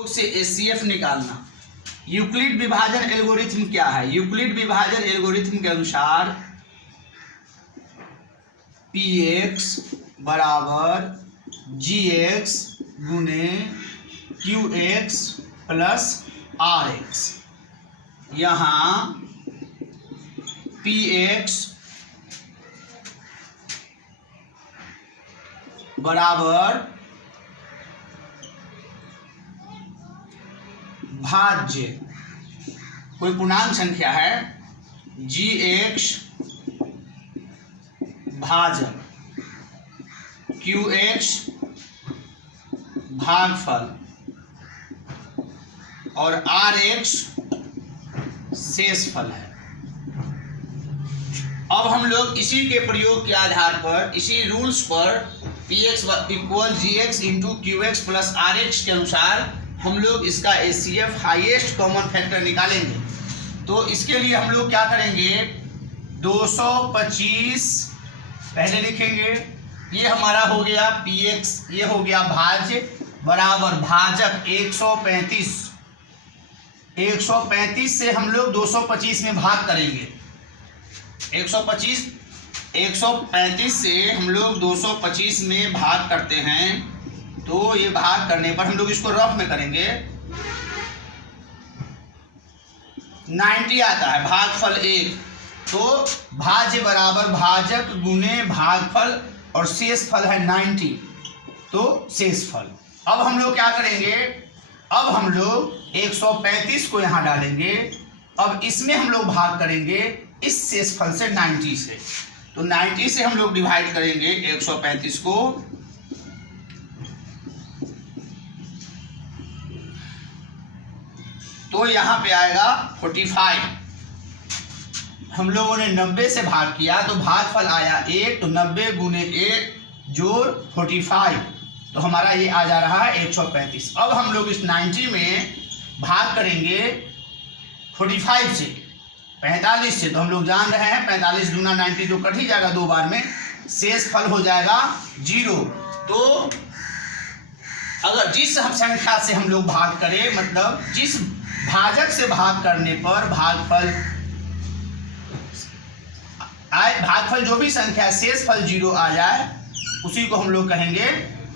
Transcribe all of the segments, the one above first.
लोग से एचसीएफ निकालना। यूक्लिड विभाजन एल्गोरिथम क्या है? यूक्लिड विभाजन एल्गोरिथम के अनुसार px बराबर gx गुने qx प्लस rx। यहाँ px बराबर भाज्य कोई पूर्णांक संख्या है, gx भाजक qx भागफल और rx शेषफल है। अब हम लोग इसी के प्रयोग के आधार पर, इसी रूल्स पर px equal gx into qx plus rx के अनुसार हम लोग इसका एचसीएफ हाईएस्ट कॉमन फैक्टर निकालेंगे। तो इसके लिए हम लोग क्या करेंगे, 225 पहले लिखेंगे, ये हमारा हो गया px, ये हो गया भाज्य बराबर भाजक 135। 135 से हम लोग 225 में भाग करेंगे। 135 से हम लोग 225 में भाग करते हैं, तो ये भाग करने पर हम लोग इसको रफ में करेंगे, 90 आता है भागफल 1। तो भाज्य बराबर भाजक गुने भागफल और शेषफल है 90, तो शेषफल। अब हम लोग क्या करेंगे, अब हम लोग 135 को यहाँ डालेंगे, अब इसमें हम लोग भाग करेंगे इस शेषफल से 90 से, तो 90 से हम लोग डिवाइड करेंगे 135 को, तो यहाँ पे आएगा 45। हम लोगों ने 90 से भाग किया तो भागफल आया 1, तो 90 गुने 1 जोड़ 45, तो हमारा ये आ जा रहा है 135। अब हम लोग इस 90 में भाग करेंगे 45 से, 45 से, तो हम लोग जान रहे हैं 45 दूना 90 तो कट ही जाएगा 2 बार में, शेषफल हो जाएगा 0। तो अगर जिस संख्या से हम लोग भाग करें, मतलब जिस भाजक से भाग करने पर भागफल जो भी संख्या शेषफल 0 आ जाए, उसी को हम लोग कहेंगे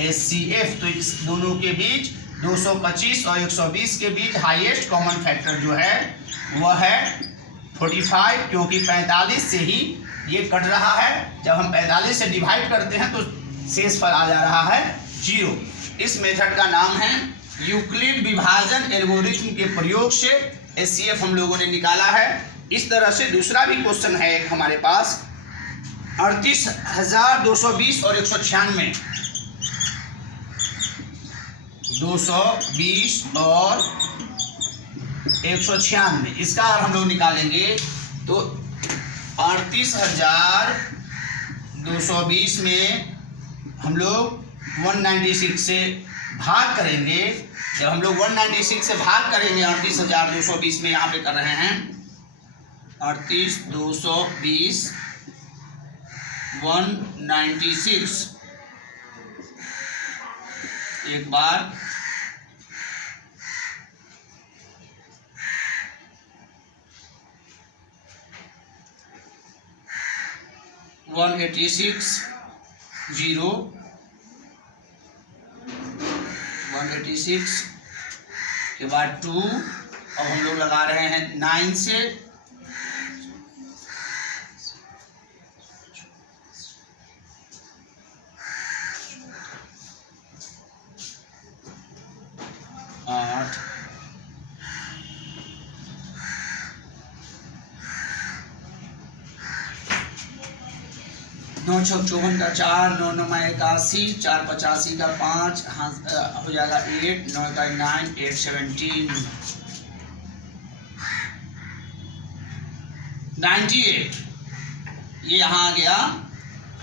एचसीएफ। तो इस दोनों के बीच 225 और 120 के बीच हाईएस्ट कॉमन फैक्टर जो है वह है 45, क्योंकि 45 से ही ये कट रहा है। जब हम 45 से डिवाइड करते हैं तो शेषफल आ जा रहा है 0। इस मेथड का नाम है यूक्लिड विभाजन एल्गोरिथम के प्रयोग से एचसीएफ हम लोगों ने निकाला है। इस तरह से दूसरा भी क्वेश्चन है एक हमारे पास, 38,220 और 196, 220 और 196, इसका हम लोग निकालेंगे तो 38,220 में हम लोग 196 से भाग करेंगे। जब हम लोग 196 से भाग करेंगे 38,220 में, यहाँ पे कर रहे हैं 38,220 196, एक बार 186 0 186 के बाद 2, अब हम लोग लगा रहे हैं 9 से, आठ, 9 6 54 का 4, 9 9 81, 4 85 का 5, हो जाएगा 8, 9 का 9, 8 17, 98, ये यहाँ आ गया,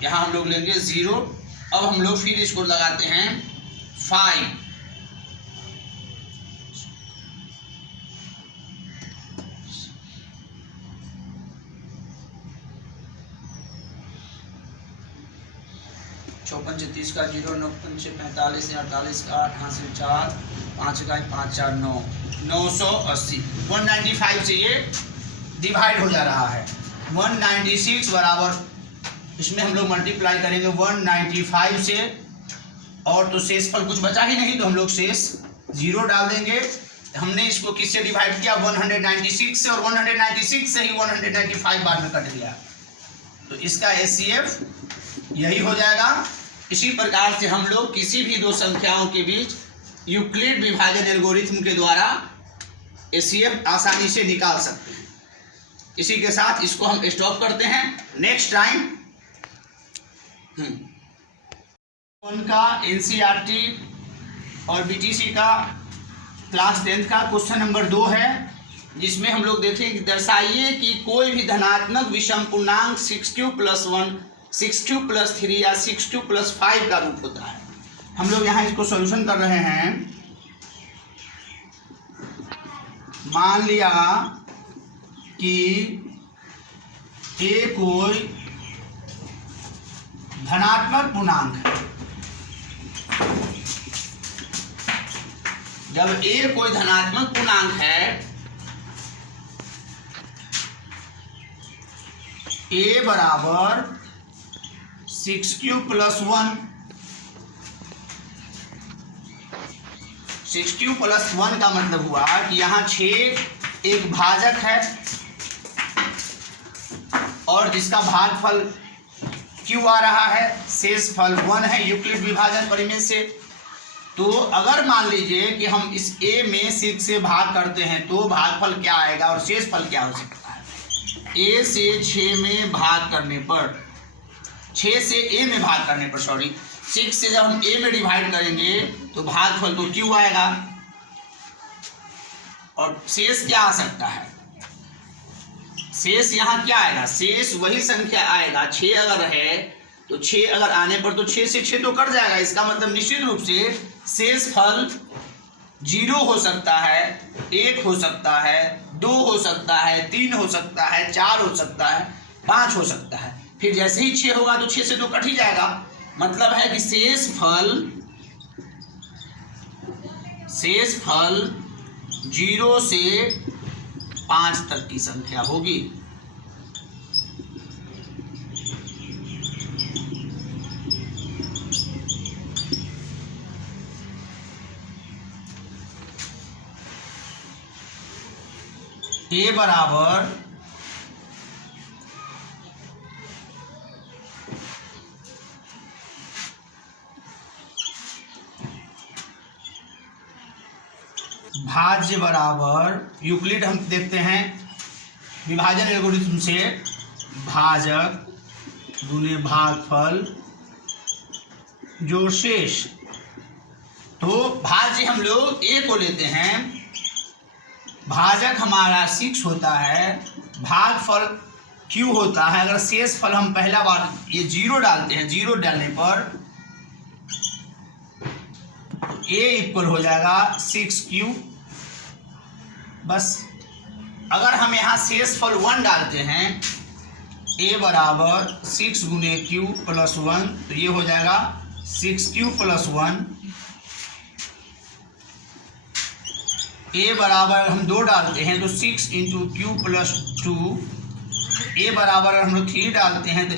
यहाँ हम लोग लेंगे 0। अब हम लोग फिर इसको लगाते हैं 5, 54 30 का 0, 9 5 45 48 का 8 हासिल 4, 5 का 5 4 9, 980। 195 से ये डिवाइड हो जा रहा है। 196 बराबर, इसमें हम लोग मल्टीप्लाई करेंगे 195 से, और तो शेषफल कुछ बचा ही नहीं, तो हम लोग शेष 0 डाल देंगे। हमने इसको किससे डिवाइड किया? 196 से, और 196 से ही 195 बाद में कट दिया, तो इसका HCF यही हो जाएगा। इसी प्रकार से हम लोग किसी भी दो संख्याओं के बीच यूक्लिड विभाजन एल्गोरिथम के द्वारा HCF आसानी से निकाल सकते हैं। इसी के साथ इसको हम स्टॉप करते हैं। नेक्स्ट टाइम उनका NCERT और BTC का क्लास 10 का क्वेश्चन नंबर 2 है, जिसमें हम लोग देखें कि दर्शाइए कि कोई भी धनात्मक विषम पूर्णांक 6q + 1, 6q + 3 या 6q + 5 का रूप होता है। हम लोग यहाँ इसको सॉल्यूशन कर रहे हैं। मान लिया कि a कोई धनात्मक पूर्णांक है। जब a कोई धनात्मक पूर्णांक है, a बराबर 6q + 1, 6q + 1 का मतलब हुआ कि यहाँ 6 एक भाजक है और जिसका भागफल q आ रहा है, शेषफल 1 है यूक्लिड विभाजन परिमेय से। तो अगर मान लीजिए कि हम इस a में 6 से भाग करते हैं तो भागफल क्या आएगा और शेषफल क्या हो सकता है? a से 6 में भाग करने पर, 6 से a में भाग करने पर, 6 से जब हम a में डिवाइड करेंगे तो भागफल तो q आएगा, और शेष क्या आ सकता है? शेष यहाँ क्या आएगा? शेष वही संख्या आएगा। 6 अगर है तो 6 अगर आने पर तो 6 से 6 तो कट जाएगा। इसका मतलब निश्चित रूप से शेषफल 0 हो सकता है, 1 हो सकता है, 2 हो सकता है, 3 हो सकता है, 4 हो सकता है, 5 हो सकता है। फिर जैसे ही 6 होगा तो 6 से तो कट ही जाएगा। मतलब है कि शेषफल 0 से 5 तक की संख्या होगी। a बराबर भाज्य बराबर, यूक्लिड हम देखते हैं विभाजन एल्गोरिथम से, भाजक गुने भागफल जोड़ शेष। तो भाज्य हम लोग a को लेते हैं, भाजक हमारा 6 होता है, भागफल q होता है। अगर शेषफल हम पहला बार ये 0 डालते हैं, 0 डालने पर a इक्वल हो जाएगा 6q। बस अगर हम यहाँ शेषफल 1 डालते हैं, a बराबर 6 गुने q + 1, तो ये हो जाएगा 6q + 1। a बराबर हम 2 डालते हैं तो 6 × q + 2। a बराबर हम लोग 3 डालते हैं तो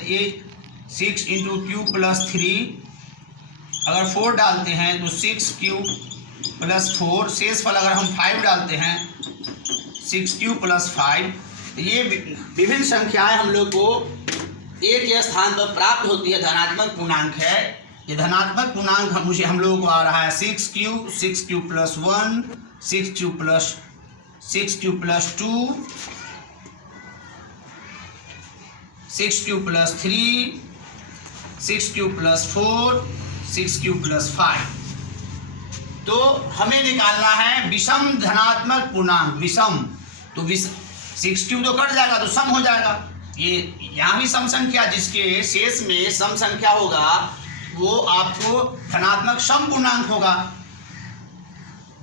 6 × q + 3। अगर 4 डालते हैं तो 6q + 4। शेषफल अगर हम 5 डालते हैं 6q + 5। ये विभिन्न संख्याएं हम लोग को एक के स्थान पर प्राप्त होती है। धनात्मक पूर्णांक है ये। धनात्मक पूर्णांक हम लोगों को आ रहा है 6q, 6q + 1, 6q + 2, 6q + 3, 6q + 4, 6q + 5। तो हमें निकालना है विषम धनात्मक पूर्णांक। विषम तो 6q तो कट जाएगा तो सम हो जाएगा। ये यहाँ भी सम संख्या, जिसके शेष में सम संख्या होगा वो आपको धनात्मक सम पूर्णांक होगा,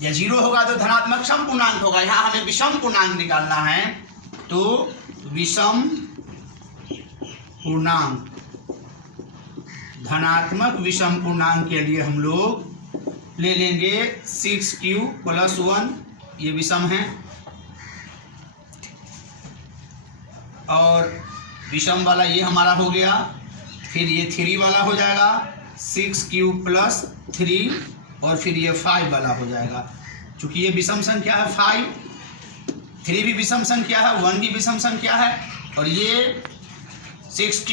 या 0 होगा तो धनात्मक सम पूर्णांक होगा। यहाँ हमें विषम पूर्णांक निकालना है, तो विषम पूर्णांक धनात्मक विषम पूर्णांक के लिए हम लोग ले लेंगे 6q + 1, ये विषम है, और विषम वाला ये हमारा हो गया। फिर ये 3 वाला हो जाएगा 6q + 3, और फिर ये 5 वाला हो जाएगा। चूंकि ये विषम संख्या है 5, 3 भी विषम संख्या है, 1 भी विषम संख्या है, और ये 6q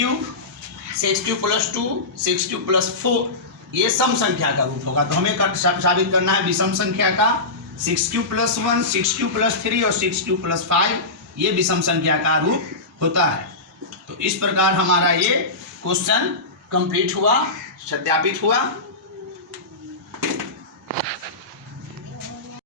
+ 2, 6q + 4 ये सम संख्या का रूप होगा। तो हमें साबित करना है विषम संख्या का 6q + 1, 6q + 3 और 6q + 5 ये विषम संख्या का रूप होता है। तो इस प्रकार हमारा ये क्वेश्चन कंप्लीट हुआ, सत्यापित हुआ।